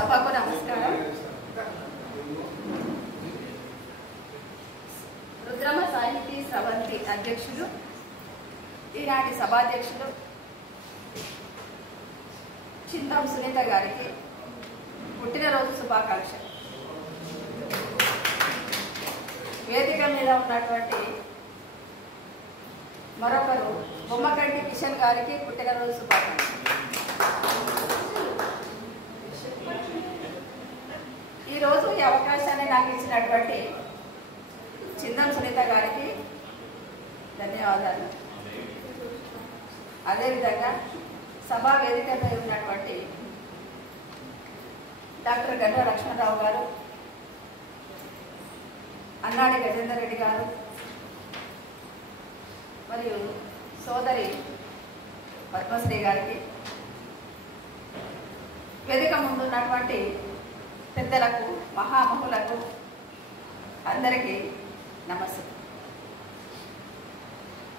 సభకు నమస్కారం. రుద్రమ సాహితీ స్రవంతి అధ్యక్షులు, ఈనాటి సభాధ్యక్షులు చింతం సునీత గారికి పుట్టినరోజు శుభాకాంక్షలు. వేదిక మీద ఉన్నటువంటి మరొకరు బొమ్మకంటి కిషన్ గారికి పుట్టినరోజు శుభాకాంక్షలు. ఈరోజు ఈ అవకాశాన్ని నాకు ఇచ్చినటువంటి చింతం సునీత గారికి ధన్యవాదాలు. అదేవిధంగా సభా వేదికపై ఉన్నటువంటి డాక్టర్ గడ్డ లక్ష్మణరావు గారు, అన్నాడి గజేందర్ రెడ్డి గారు మరియు సోదరి పద్మశ్రీ గారికి, వేదిక ముందున్నటువంటి పెద్దలకు, మహామహులకు అందరికీ నమస్తే.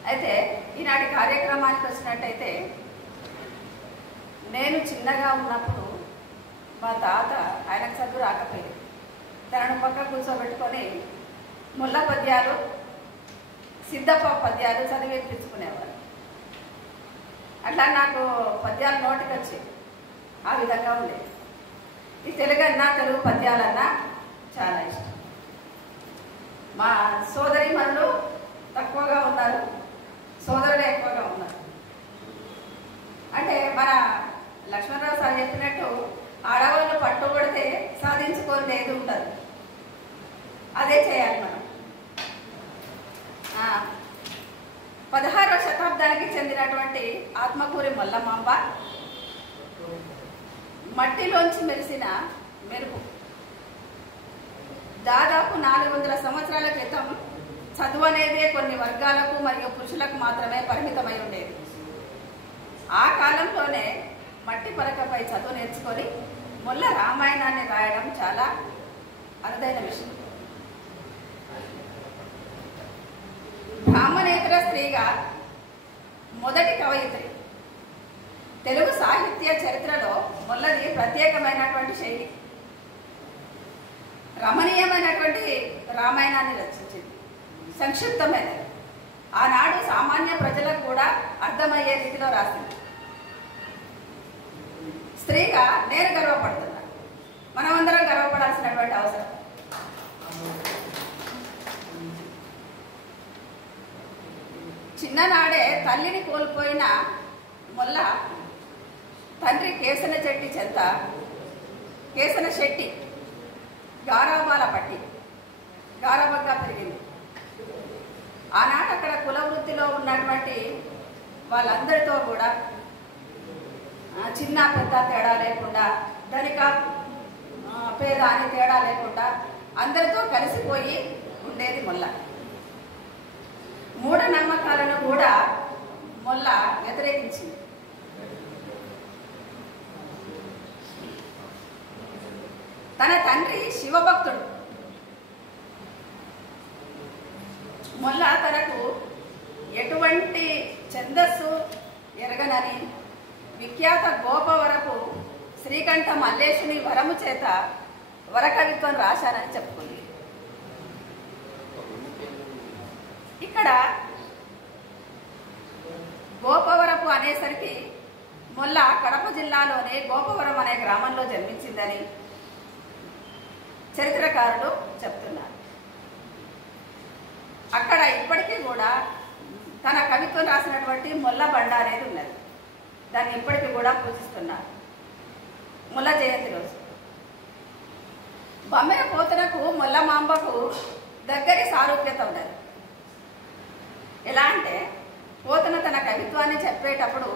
అయితే ఈనాటి కార్యక్రమానికి వచ్చినట్టయితే, నేను చిన్నగా ఉన్నప్పుడు మా తాత, ఆయనకు చదువు రాకపోయింది, తనను పక్క కూర్చోబెట్టుకొని ముళ్ళ పద్యాలు, సిద్ధప్ప పద్యాలు చదివిపించుకునేవారు. అట్లా నాకు పద్యాలు నోటికి వచ్చాయి. ఆ విధంగా ఉండేది. ఈ తెలుగన్నా, తెలుగు పద్యాలన్నా చాలా ఇష్టం. మా సోదరి మనులు తక్కువగా ఉన్నారు, సోదరులు ఎక్కువగా ఉన్నారు. అంటే మన లక్ష్మణరావు సార్ చెప్పినట్టు ఆడవాళ్ళు పట్టుబడితే సాధించుకొని ఏది ఉంటుంది, అదే చేయాలి మనం. 16వ శతాబ్దానికి చెందినటువంటి ఆత్మకూరి మల్లమాంబ మట్టిలోంచి మెరిసిన మెరుపు. దాదాపు 400 సంవత్సరాల క్రితం చదువు అనేదే కొన్ని వర్గాలకు మరియు పురుషులకు మాత్రమే పరిమితమై ఉండేది. ఆ కాలంలోనే మట్టి పలకపై చదువు నేర్చుకొని ముల్ల రామాయణాన్ని రాయడం చాలా అరుదైన విషయం. బ్రాహ్మణేతర స్త్రీగా మొదటి కవయిత్రి. తెలుగు సాహిత్య చరిత్రలో ముల్లది ప్రత్యేకమైనటువంటి శైలి. రమణీయమైనటువంటి రామాయణాన్ని రచించింది. సంక్షిప్తమైనది, ఆనాడు సామాన్య ప్రజలకు కూడా అర్థమయ్యే రీతిలో రాసింది. స్త్రీగా నేను గర్వపడుతున్నా, మనమందరం గర్వపడాల్సినటువంటి అవసరం. చిన్ననాడే తల్లిని కోల్పోయిన ముల్ల తండ్రి కేసన శెట్టి గారాబాల పట్టి గారాబంగా పెరిగింది. ఆనాడు అక్కడ కుల వృత్తిలో ఉన్నటువంటి వాళ్ళందరితో కూడా చిన్న పెద్ద తేడా లేకుండా, ధనిక పేద అని తేడా లేకుండా అందరితో కలిసిపోయి ఉండేది ముల్ల. మూఢనమ్మకాలను కూడా ముల్ల వ్యతిరేకించింది. తన తండ్రి శివభక్తుడు. ముల్ల తనకు ఎటువంటి ఛందస్సు ఎరగనని విఖ్యాత గోపవరపు శ్రీకంఠ మల్లేశుని వరము చేత వరకవిత్వం రాశానని చెప్పుకుంది. ఇక్కడ గోపవరపు అనేసరికి ముల్ల కడప జిల్లాలోనే గోపవరం అనే గ్రామంలో జన్మించిందని చరిత్రకారులు చెప్తున్నారు. అక్కడ ఇప్పటికీ కూడా తన కవిత్వం రాసినటువంటి ముల్ల బండ అనేది ఉన్నది. దాన్ని ఇప్పటికీ కూడా పూజిస్తున్నారు. ముల్ల జయంతి రోజు బొమ్మెర పోతనకు ముల్లమాంబకు దగ్గరి సారూప్యత ఉన్నది. ఎలా అంటే, పోతన తన కవిత్వాన్ని చెప్పేటప్పుడు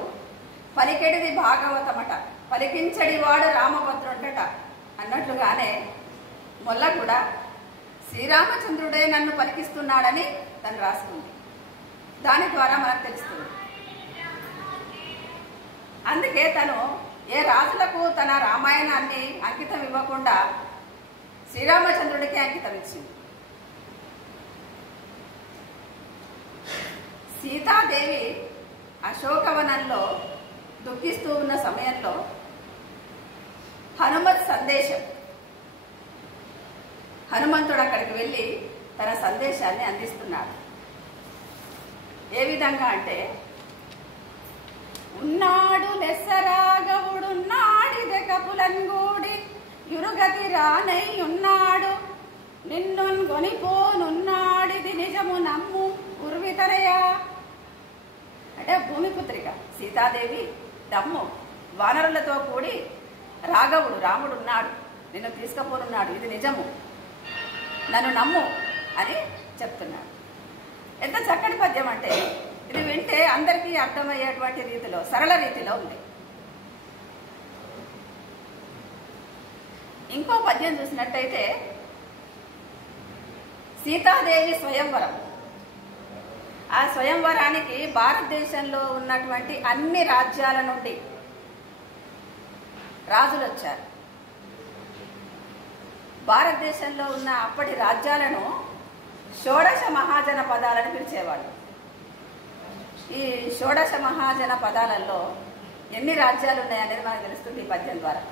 పలికెడిది భాగవతమట, పలికించడివాడు రామభద్రుండట అన్నట్లుగానే ముల్ల కూడా శ్రీరామచంద్రుడే నన్ను పలికిస్తున్నాడని తను రాసుకుంది. దాని ద్వారా మనకు తెలుస్తుంది. అందుకే తను ఏ రాజులకు తన రామాయణాన్ని అంకితం ఇవ్వకుండా శ్రీరామచంద్రుడికి అంకితం ఇచ్చింది. సీతాదేవి అశోకవనంలో దుఃఖిస్తూ ఉన్న సమయంలో హనుమత్ సందేశం. హనుమంతుడు అక్కడికి వెళ్ళి తన సందేశాన్ని అందిస్తున్నాడు. ఏ విధంగా అంటే, ఉన్నాడు లెస్సరాగవుడున్నాడిదె కపులంగూడి యురుగతి రానై ఉన్నాడు నిన్నుగొనిపోనున్నాడిది నిజము నమ్ము ఉర్వితనయా. అంటే భూమిపుత్రిక సీతాదేవి దమ్ము వానరులతో కూడి రాఘవుడు రాముడు ఉన్నాడు, నిన్ను తీసుకుపోనున్నాడు, ఇది నిజము, నన్ను నమ్ము అని చెప్తున్నాడు. ఎంత చక్కటి పద్యం అంటే, ఇది వింటే అందరికీ అర్థమయ్యేటువంటి రీతిలో, సరళ రీతిలో ఉంది. ఇంకో పద్యం చూసినట్టయితే సీతాదేవి స్వయంవరం. ఆ స్వయంవరానికి భారతదేశంలో ఉన్నటువంటి అన్ని రాజ్యాల నుండి రాజులు వచ్చారు. భారతదేశంలో ఉన్న అప్పటి రాజ్యాలను షోడశ మహాజన పదాలని పిలిచేవాళ్ళు. ఈ షోడశ మహాజన పదాలలో ఎన్ని రాజ్యాలు ఉన్నాయనేది మనకు తెలుస్తుంది ఈ పద్యం ద్వారా.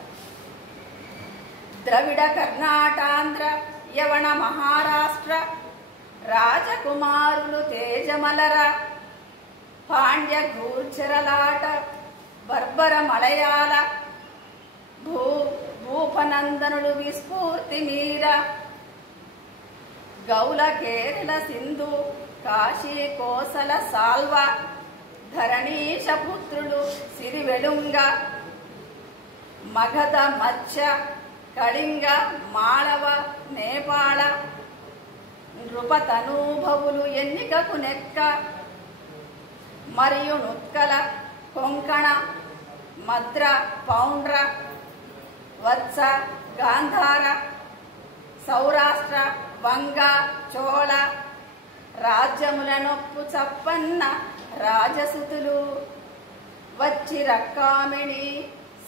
ద్రవిడ కర్ణాటాంధ్ర యవన మహారాష్ట్ర రాజకుమారులు తేజమలర పాండ్య గూర్చరలాట బర్బర మలయాళ భూపనందనులు విస్ఫూర్తి మీర గౌల కేరళ సింధు కాశీ కోసల సాల్వ ధరణీశ పుత్రులు సిరివెలుంగ మగధ మత్స్య కళింగ మాళవ నేపాళ నృపతనూభవులు ఎన్నికకు నెక్క మరియు నుత్కల కొంకణ మద్ర పౌండ్ర వత్స గాంధార సౌరాష్ట్ర వంగ చోళ రాజ్యముల నొప్పు చప్పన్న రాజసుతులు వచ్చి రక్కామిణి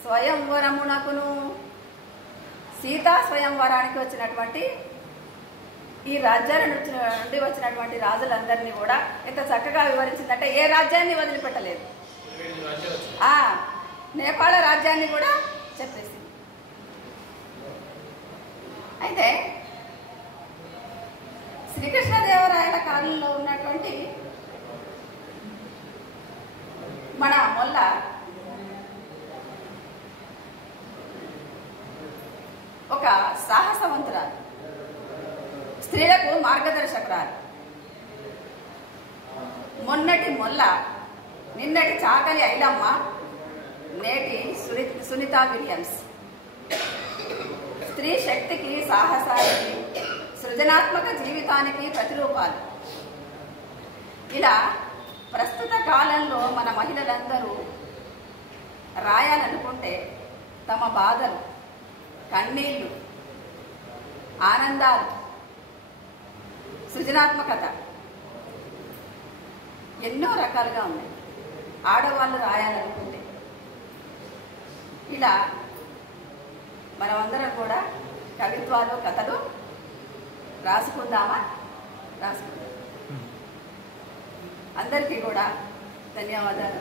స్వయంవరమునకును. సీతా స్వయంవరానికి వచ్చినటువంటి ఈ రాజ్యాల నుండి వచ్చినటువంటి రాజులందరినీ కూడా ఎంత చక్కగా వివరించిందంటే, ఏ రాజ్యాన్ని వదిలిపెట్టలేదు. నేపాళ రాజ్యాన్ని కూడా చెప్పేసింది. అయితే శ్రీకృష్ణదేవరాయల కాలంలో ఉన్నటువంటి మన మొల్ల ఒక సాహసవంతురాలు, స్త్రీలకు మార్గదర్శకురాలు. మొన్నటి మొల్ల, నిన్నటి చాకలి ఐలమ్మ, నేటి సునీతా విలియమ్స్. స్త్రీ శక్తికి, సాహసానికి, సృజనాత్మక జీవితానికి ప్రతిరూపాలు. ఇలా ప్రస్తుత కాలంలో మన మహిళలందరూ రాయాలనుకుంటే తమ బాధలు, కన్నీళ్ళు, ఆనందాలు, సృజనాత్మకత ఎన్నో రకాలుగా ఉన్నాయి. ఆడవాళ్ళు రాయాలనుకుంటే ఇలా మనమందరం కూడా కవిత్వాలు, కథలు రాసుకుందామా? రాసుకుందాం. అందరికీ కూడా ధన్యవాదాలు.